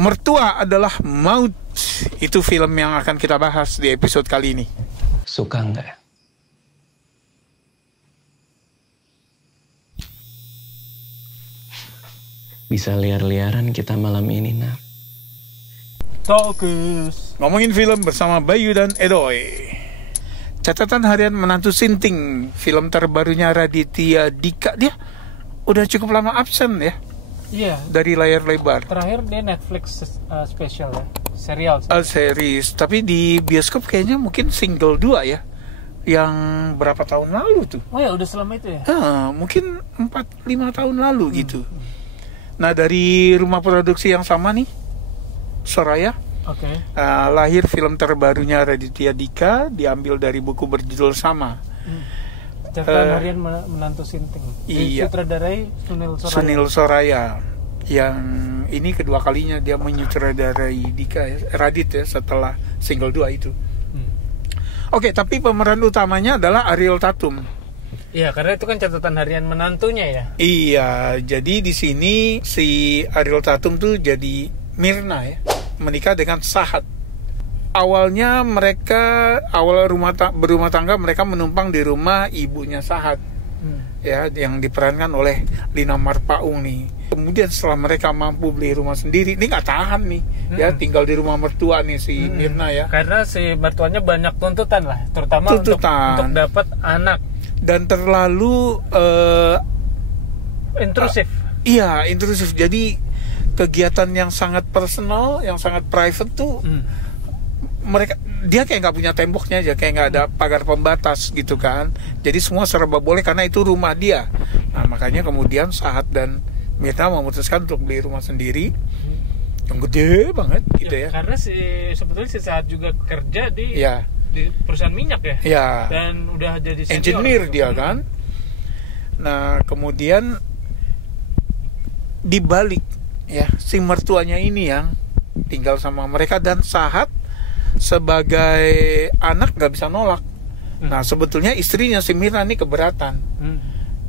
Mertua Adalah Maut. Itu film yang akan kita bahas di episode kali ini. Suka nggak? Bisa liar-liaran kita malam ini, Nak. Fokus. Ngomongin film bersama Bayu dan Edoy. Catatan harian menantu Sinting, film terbarunya Raditya Dika. Dia udah cukup lama absen ya Iya. dari layar lebar. Terakhir dia Netflix special ya, serial. Series, tapi di bioskop kayaknya mungkin single 2 ya. Yang berapa tahun lalu tuh? Oh ya, udah selama itu ya? Mungkin 4-5 tahun lalu gitu. Nah, dari rumah produksi yang sama nih, Soraya. Oke. Lahir film terbarunya Raditya Dika, diambil dari buku berjudul sama. Catatan harian menantu Sinting. Iya. Sutradarai Sunil Soraya. Yang ini kedua kalinya dia menyutradarai Dika ya, Radit ya, setelah single 2 itu. Oke, tapi pemeran utamanya adalah Ariel Tatum. Iya, karena itu kan catatan harian menantunya ya. Iya, jadi di sini si Ariel Tatum tuh jadi Mirna ya, menikah dengan Sahat. Awalnya mereka berumah tangga mereka menumpang di rumah ibunya Sahat. Ya, yang diperankan oleh Lina Marpaung nih. Kemudian setelah mereka mampu beli rumah sendiri, ini nggak tahan nih, ya tinggal di rumah mertua nih si Mirna ya. Karena si mertuanya banyak tuntutan lah, terutama untuk dapat anak. Dan terlalu intrusif. Iya, intrusif. Jadi kegiatan yang sangat personal, yang sangat private tuh dia kayak nggak punya temboknya aja, kayak nggak ada pagar pembatas gitu kan. Jadi semua serba boleh karena itu rumah dia. Nah, makanya kemudian Sahat dan Mirna memutuskan untuk beli rumah sendiri yang gede banget gitu ya. Karena sebetulnya si Sahat juga kerja di perusahaan minyak ya. Iya. Dan udah jadi senior, engineer dia kan. Nah, kemudian dibalik ya, si mertuanya ini yang tinggal sama mereka, dan Sahat sebagai anak nggak bisa nolak. Nah, sebetulnya istrinya si Mirna ini keberatan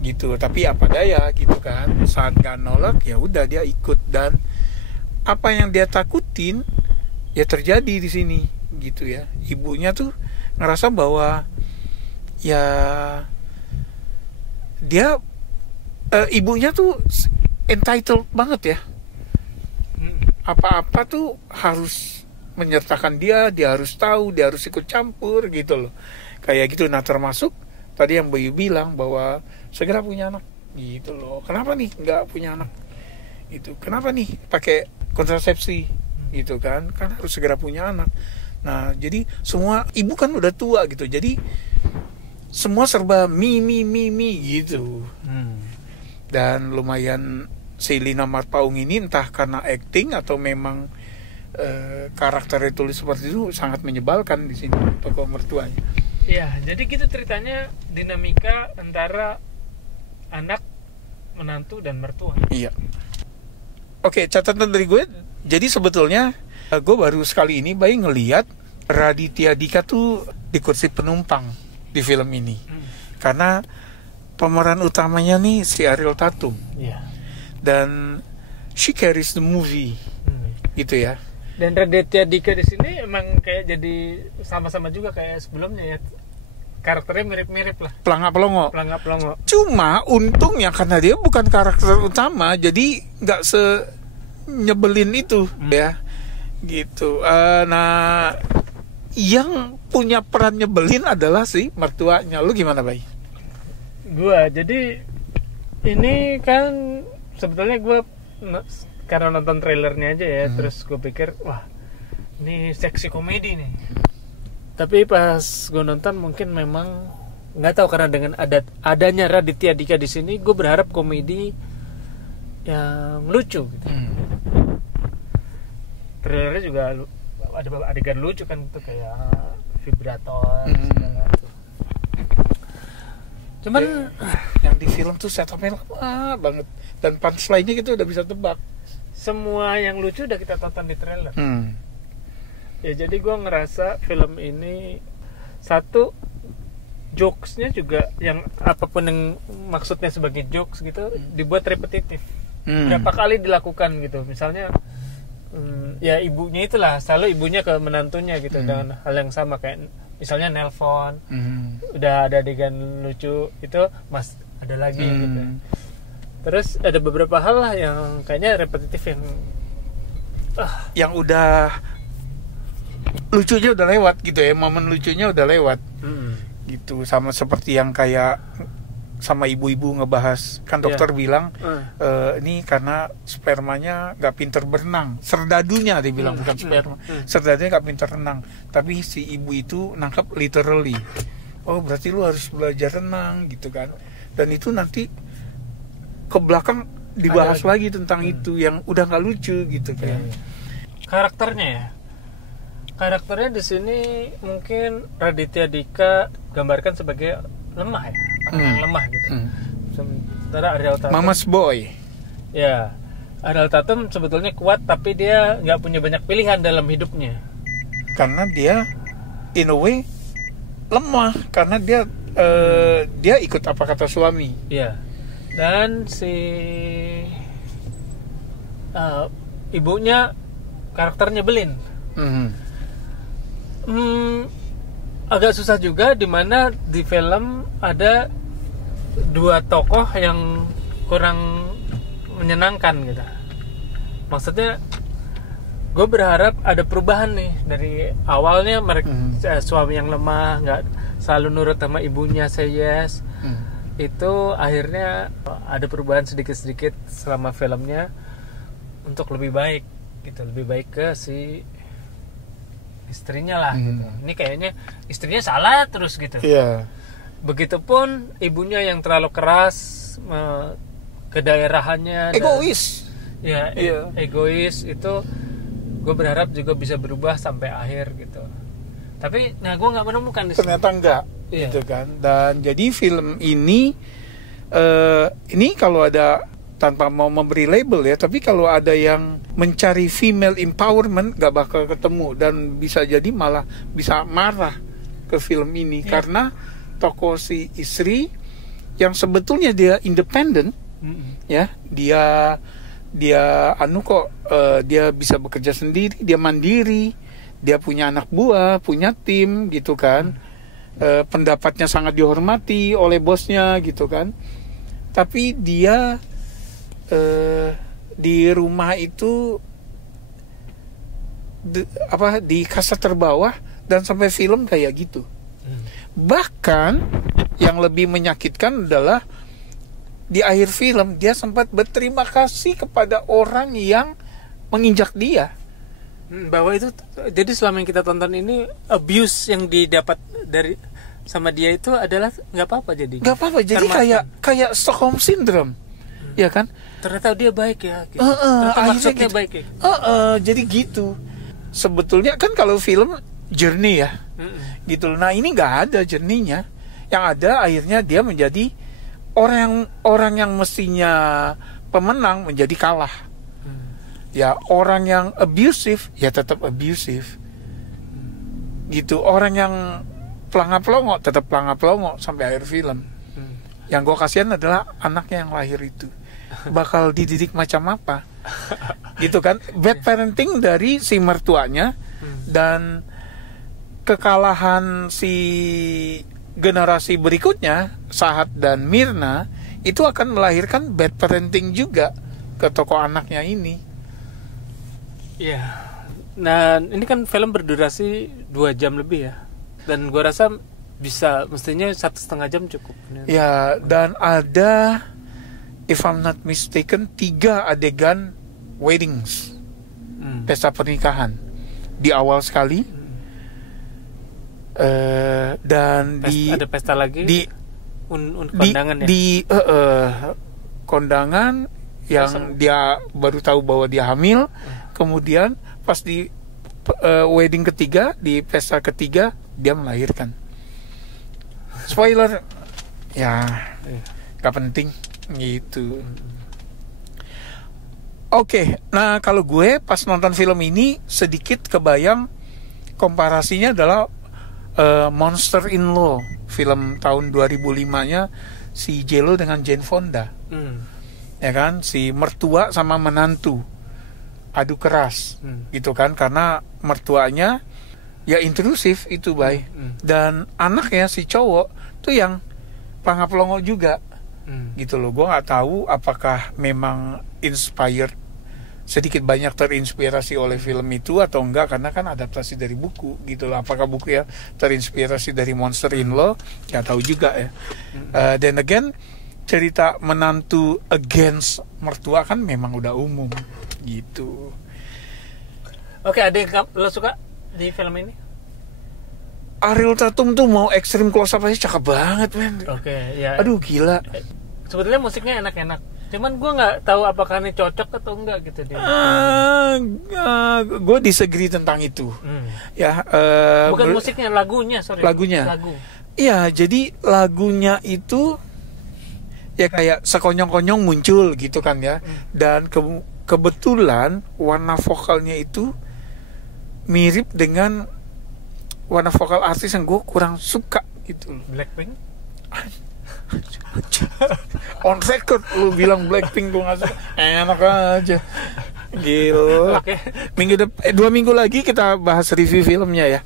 gitu, tapi apa daya gitu kan. Saat nggak nolak ya udah dia ikut, dan apa yang dia takutin ya terjadi di sini gitu ya. Ibunya tuh ngerasa bahwa ya dia ibunya tuh entitled banget ya. Apa-apa tuh harus menyertakan dia harus tahu, dia harus ikut campur gitu loh. Kayak gitu. Nah, termasuk tadi yang Bayu bilang bahwa segera punya anak gitu loh. Kenapa nih nggak punya anak? Itu kenapa nih pakai kontrasepsi gitu kan? Kan harus segera punya anak. Nah, jadi semua ibu kan udah tua gitu. Jadi semua serba mi gitu. Dan lumayan si Lina Marpaung ini entah karena acting atau memang karakternya tulis seperti itu sangat menyebalkan di sini tokoh mertuanya. Iya, jadi gitu ceritanya, dinamika antara anak, menantu dan mertua. Iya. Oke, catatan dari gue. Jadi sebetulnya gue baru sekali ini ngelihat Raditya Dika tuh di kursi penumpang di film ini. Karena pemeran utamanya nih si Ariel Tatum. Iya. Dan she carries the movie. Gitu ya. Dan Raditya Dika di sini emang kayak jadi sama-sama juga kayak sebelumnya ya. Karakternya mirip-mirip lah. Pelangak-pelongo. Cuma untungnya karena dia bukan karakter utama, jadi nggak nyebelin itu ya. Gitu. Nah, yang punya peran nyebelin adalah si mertuanya. Lu gimana, Bay? Gua jadi ini kan sebetulnya gue karena nonton trailernya aja ya, terus gue pikir wah ini seksi komedi nih. Tapi pas gue nonton mungkin memang nggak tahu, karena dengan adanya Raditya Dika di sini, gue berharap komedi yang lucu gitu. Trailernya juga ada adegan lucu kan, itu kayak vibrator segala itu. Cuman yang di film tuh setupnya lama banget, dan punchline-nya gitu udah bisa tebak. Semua yang lucu udah kita tonton di trailer. Ya jadi gue ngerasa film ini satu, jokesnya juga yang apapun yang maksudnya sebagai jokes gitu dibuat repetitif. Berapa kali dilakukan gitu. Misalnya ya ibunya itulah, selalu ibunya ke menantunya gitu dengan hal yang sama, kayak misalnya nelpon, udah ada adegan lucu itu mas ada lagi gitu. Terus ada beberapa hal lah yang kayaknya repetitif yang udah lucunya udah lewat gitu ya, momen lucunya udah lewat gitu. Sama seperti yang kayak sama ibu-ibu ngebahas, kan dokter bilang ini karena spermanya nggak pinter berenang, serdadunya dia bilang, bukan sperma, serdadunya nggak pinter renang, tapi si ibu itu nangkap literally, oh berarti lu harus belajar renang gitu kan. Dan itu nanti ke belakang dibahas lagi tentang itu yang udah nggak lucu gitu kan. Karakternya di sini mungkin Raditya Dika gambarkan sebagai lemah ya, orang yang lemah gitu. Sementara Ariel Tatum, Mama's boy. Ya, Ariel Tatum sebetulnya kuat, tapi dia nggak punya banyak pilihan dalam hidupnya. Karena dia in a way lemah, karena dia ikut apa kata suami. Iya. Dan si ibunya karakternya Belin. Agak susah juga, dimana di film ada dua tokoh yang kurang menyenangkan gitu. Maksudnya gue berharap ada perubahan nih dari awalnya mereka suami yang lemah, nggak selalu nurut sama ibunya, say yes. Itu akhirnya ada perubahan sedikit-sedikit selama filmnya untuk lebih baik gitu, lebih baik ke si istrinya lah gitu. Ini kayaknya istrinya salah terus gitu. Iya. Begitupun ibunya yang terlalu keras, kedaerahannya, egois. Egois itu gue berharap juga bisa berubah sampai akhir gitu. Tapi gue nggak menemukan di ternyata sini. enggak gitu kan. Dan jadi film ini kalau ada, tanpa mau memberi label ya, tapi kalau ada yang mencari female empowerment gak bakal ketemu, dan bisa jadi malah bisa marah ke film ini karena tokoh si istri yang sebetulnya dia independen, ya dia dia bisa bekerja sendiri, dia mandiri, dia punya anak buah, punya tim gitu kan, pendapatnya sangat dihormati oleh bosnya gitu kan, tapi dia di rumah itu di kasta terbawah, dan sampai film kayak gitu. Bahkan yang lebih menyakitkan adalah di akhir film dia sempat berterima kasih kepada orang yang menginjak dia. Bahwa itu, jadi selama yang kita tonton ini, abuse yang didapat dari sama dia itu adalah nggak apa-apa, jadi nggak apa-apa, jadi kayak Stockholm Syndrome, ya kan? Ternyata dia baik ya, gitu. Ternyata maksudnya gitu. Baik ya. Jadi gitu. Sebetulnya kan kalau film journey ya, gitu. Nah ini nggak ada journey-nya. Yang ada akhirnya dia menjadi orang yang mestinya pemenang menjadi kalah. Ya, orang yang abusive ya tetap abusive. Gitu. Orang yang pelangap-pelongo tetap pelangap-pelongo sampai akhir film. Yang gue kasihan adalah anaknya yang lahir itu. Bakal dididik macam apa gitu kan. Bad parenting dari si mertuanya, dan kekalahan si generasi berikutnya, Sahat dan Mirna, itu akan melahirkan bad parenting juga ke tokoh anaknya ini. Iya. Nah ini kan film berdurasi 2 jam lebih ya, dan gua rasa bisa, mestinya 1,5 jam cukup ya. Dan ada, if I'm not mistaken, 3 adegan weddings, pesta pernikahan di awal sekali, dan ada pesta lagi di kondangan kondangan yang dia baru tahu bahwa dia hamil, kemudian pas di wedding ketiga, di pesta ketiga, dia melahirkan. Spoiler ya, gak penting gitu. Oke, nah kalau gue pas nonton film ini sedikit kebayang komparasinya adalah Monster in Law, film tahun 2005-nya si J.Lo dengan Jane Fonda. Ya kan, si mertua sama menantu. adu keras Hmm. gitu kan, karena mertuanya ya intrusif itu Bay. Dan anaknya si cowok tuh yang pelongo juga gitu loh. Gue nggak tahu apakah memang inspired, sedikit banyak terinspirasi oleh film itu atau enggak, karena kan adaptasi dari buku gitu loh. Apakah buku ya terinspirasi dari Monster in Law, nggak tahu juga ya. Then again, cerita menantu against mertua kan memang udah umum gitu. Oke, ada yang lo suka di film ini? Ariel Tatum tuh mau ekstrim close up aja cakep banget men. Oke, ya. Aduh gila. Sebetulnya musiknya enak-enak. Cuman gue nggak tahu apakah ini cocok atau enggak gitu dia. Gue disagree tentang itu. Ya. Bukan musiknya, lagunya, sorry. Lagunya. Lagu. Iya, jadi lagunya itu ya kayak sekonyong-konyong muncul gitu kan ya. Dan kebetulan warna vokalnya itu mirip dengan warna vokal artis yang gue kurang suka gitu loh. Blackpink? On record lu bilang Blackpink gue gak suka. Enak aja. Gila. Oke. 2 minggu lagi kita bahas review filmnya ya.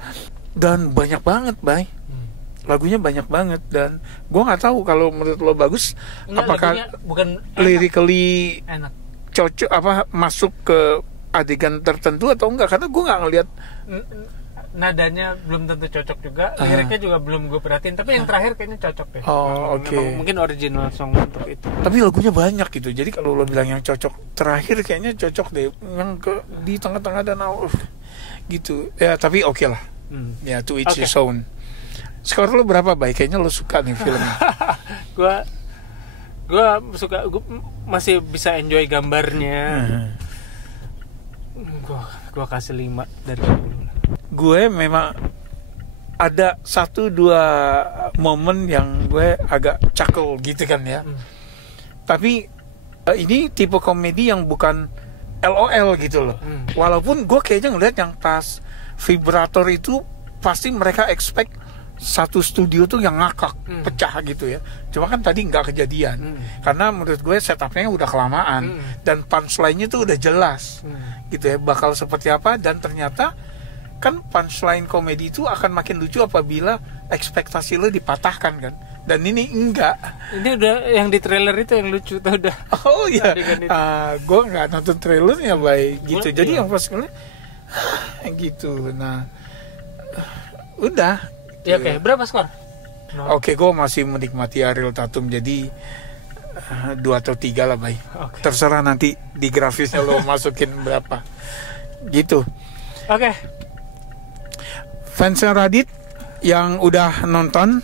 Dan banyak banget Bay. Lagunya banyak banget. Dan gue gak tahu kalau menurut lo bagus. Enggak, apakah bukan lyrically enak. cocok apa masuk ke adegan tertentu atau enggak, karena gue nggak ngelihat Nadanya belum tentu cocok juga, liriknya juga belum gue perhatiin, tapi yang terakhir kayaknya cocok deh. Oh, oke. Mungkin original song untuk itu. tapi lagunya banyak gitu. Jadi kalau lo bilang yang cocok terakhir kayaknya cocok deh, yang ke di tengah-tengah danau gitu ya. Tapi oke lah ya, to each his own. Skor lo berapa Bay? Kayaknya lo suka nih filmnya. gue suka, gue masih bisa enjoy gambarnya. Gue kasih 5 dari 10. Gue memang ada 1-2 momen yang gue agak chuckle gitu kan ya. Tapi ini tipe komedi yang bukan LOL gitu loh. Walaupun gue kayaknya ngeliat yang pas vibrator itu pasti mereka expect satu studio tuh yang ngakak, pecah gitu ya. Cuma kan tadi nggak kejadian. Karena menurut gue setupnya udah kelamaan dan punchline-nya tuh udah jelas gitu ya, bakal seperti apa. Dan ternyata kan punchline komedi itu akan makin lucu apabila ekspektasi lo dipatahkan kan. Dan ini enggak. Ini udah yang di trailer itu yang lucu tuh udah. Oh iya. Gue nggak nonton trailernya Bay gitu. Jadi yang pas gitu. Nah, udah. Ya oke, berapa skor? Oke, gue masih menikmati Ariel Tatum, jadi 2 atau 3 lah Bay. Terserah nanti di grafisnya lo masukin berapa gitu. Oke. Fansnya Radit yang udah nonton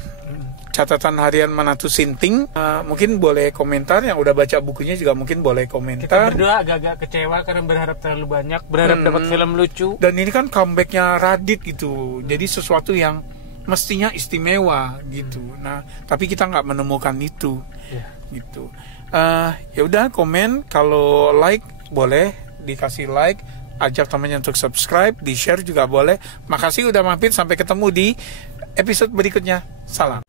catatan harian Menantu Sinting, mungkin boleh komentar. Yang udah baca bukunya juga mungkin boleh komentar. Kita berdua agak-agak kecewa karena berharap terlalu banyak, berharap dapat film lucu. Dan ini kan comebacknya Radit gitu, jadi sesuatu yang mestinya istimewa gitu. Nah, tapi kita nggak menemukan itu gitu. Ya udah, komen, kalau like boleh dikasih like, ajak temannya untuk subscribe, di share juga boleh. Makasih udah mampir, sampai ketemu di episode berikutnya. Salam.